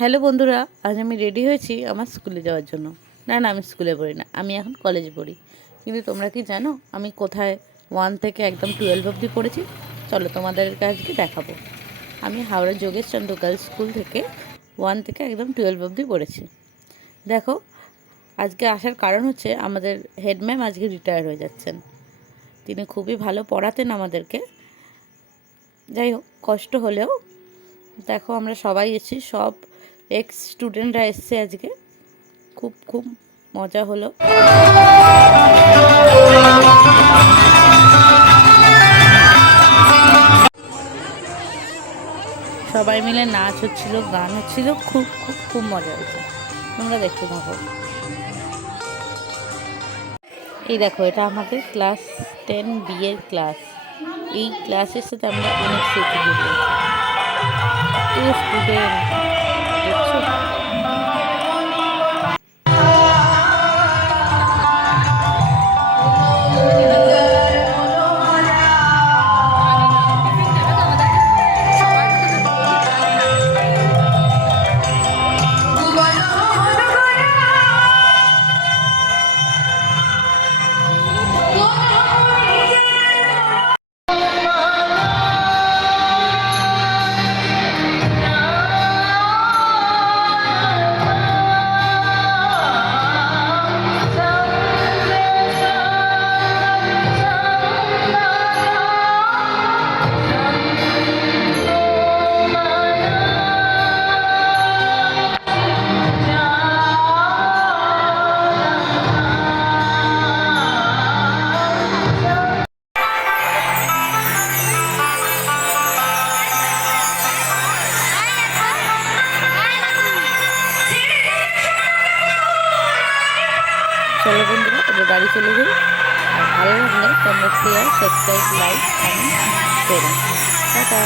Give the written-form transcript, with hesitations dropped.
Hello বন্ধুরা, আজ আমি রেডি হয়েছি আমার স্কুলে যাওয়ার জন্য। না না, আমি স্কুলে পড়ি না, আমি এখন কলেজে পড়ি। কিন্তু তোমরা কি জানো আমি কোথায় 1 থেকে একদম 12 অবধি পড়েছি? চলো তোমাদেরকে আজকে দেখাবো। আমি হাওড়া যোগেশচন্দ্র গার্লস স্কুল থেকে 1 থেকে একদম 12 অবধি পড়েছি। দেখো, আজকে আসার কারণ হচ্ছে আমাদের হেড ম্যাম আজকে রিটায়ার হয়ে যাচ্ছেন। তিনি খুবই ভালো পড়াতেন আমাদেরকে। যাই হোক, কষ্ট হলেও দেখো আমরা সবাই এসেছি, সব এক্স স্টুডেন্টরা এসছে আজকে। খুব খুব মজা হলো। সবাই মিলে নাচ হচ্ছিল, গান হচ্ছিল, খুব খুব খুব মজা হয়েছে। তোমরা দেখতে থাকো। এই দেখো, এটা আমাদের ক্লাস 10 বি এর ক্লাস। এই ক্লাসের সাথে আমরা অনেক স্মৃতি জুড়ে স্টুডেন্ট দেখছো। চলো বন্ধুরা, এবার বাড়ি চলে যাই। আর ভালো লাগলে তোমরা শেয়ার, সাবস্ক্রাইব, লাইক, কমেন্ট করো। টাটা।